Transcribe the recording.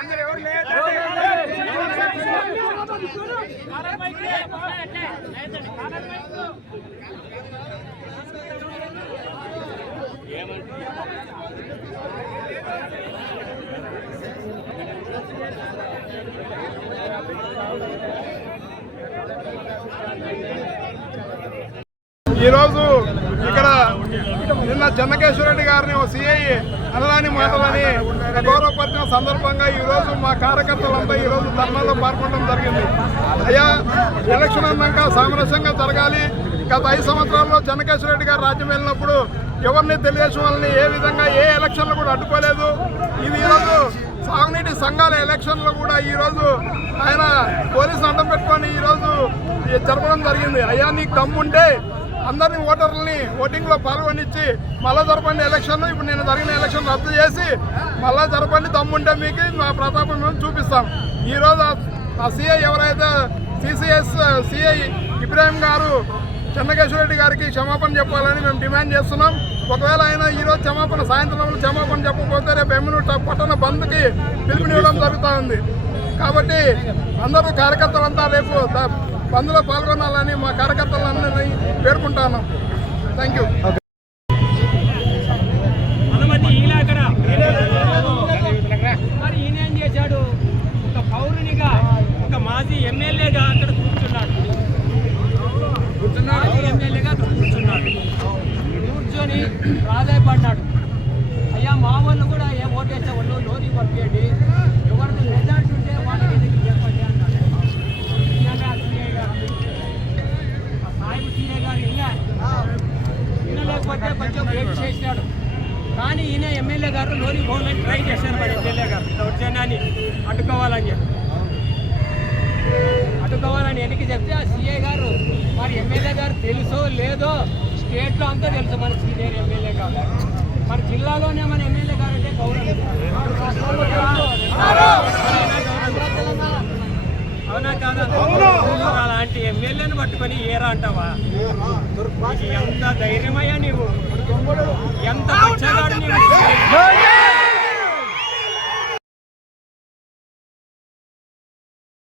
అందరూ ఎవరు లేదు ఈరోజు ఇక్కడ నిన్న చెన్నకేశ్వరరెడ్డి గారిని సిఐ అనలాని మాటలని గౌరవపరిచిన సందర్భంగా ఈరోజు మా కార్యకర్తలంతా ఈరోజు ధర్నాలో పాల్గొనడం జరిగింది. అయ్యా, ఎలక్షన్ అన్నాక సామరస్యంగా జరగాలి. గత 5 సంవత్సరాల్లో చెన్నకేశ్వరరెడ్డి గారు రాజ్యం వెళ్ళినప్పుడు ఎవరిని తెలుగుదేశం వాళ్ళని ఏ విధంగా ఏ ఎలక్షన్లు కూడా అడ్డుకోలేదు. ఇది ఈరోజు సాగునీటి సంఘాల ఎలక్షన్లో కూడా ఈరోజు ఆయన పోలీసులు అడ్డం పెట్టుకొని ఈరోజు జరపడం జరిగింది. అయ్యా, నీకు దమ్ముంటే అందరినీ ఓటర్లని ఓటింగ్లో పాల్గొనిచ్చి మళ్ళా జరపండి ఎలక్షన్లు. ఇప్పుడు నేను జరిగిన ఎలక్షన్ రద్దు చేసి మళ్ళా జరపండి, దమ్ముంటే మీకు మా ప్రతాపం మేము చూపిస్తాం. ఈరోజు ఆ సిఐ ఎవరైతే సిఐ ఇబ్రాహిం గారు చెన్నకేశ్వరరెడ్డి గారికి క్షమాపణ చెప్పాలని మేము డిమాండ్ చేస్తున్నాం. ఒకవేళ ఆయన ఈరోజు సాయంత్రం క్షమాపణ చెప్పకపోతే రేపు ఎమ్మెల్యే పట్టణ బంద్కి పిలుపునివ్వడం జరుగుతూ ఉంది. కాబట్టి అందరూ కార్యకర్తలంతా రేపు బంద్లో పాల్గొనాలని మా కార్యకర్తలందరినీ పేర్కొంటాను. Thank you. మరి ఈయనేం చేశాడు? ఒక పౌరునిగా, ఒక మాజీ ఎమ్మెల్యేగా అక్కడ కూర్చున్నాడు. కూర్చొని ప్రాధాయపడ్డాడు. అయ్యా, మా వాళ్ళు కూడా ఏ ఓటేసే వాళ్ళు లోని పంపించండి, ఎవరిని మెజార్టీ ఉంటే వాళ్ళకి చెప్పండి అన్నాడు. సిఐ గారు, సాయిబు సిఐ గారు వినలేకపోతే కొంచెం వెయిట్ చేసినాడు. కానీ ఈయన ఎమ్మెల్యే గారు లోని పోవాలని ట్రై చేశారు. మరి ఎమ్మెల్యే గారు దౌర్జన్యాన్ని అడ్డుకోవాలని ఎన్నిక చెప్తే ఆ సిఐ గారు మరి ఎమ్మెల్యే గారు తెలుసో లేదో స్టేట్లో అంతా తెలుసు మన సీనియర్ ఎమ్మెల్యే గారు. మన జిల్లాలోనే మన ఎమ్మెల్యే గారు అంటే గౌరవం. అవునా కాదా? అలాంటి ఎమ్మెల్యేని పట్టుకొని ఏరా అంటావా? ఎంత ధైర్యమయ్యా నీవు, ఎంత వచ్చాడు నీవు.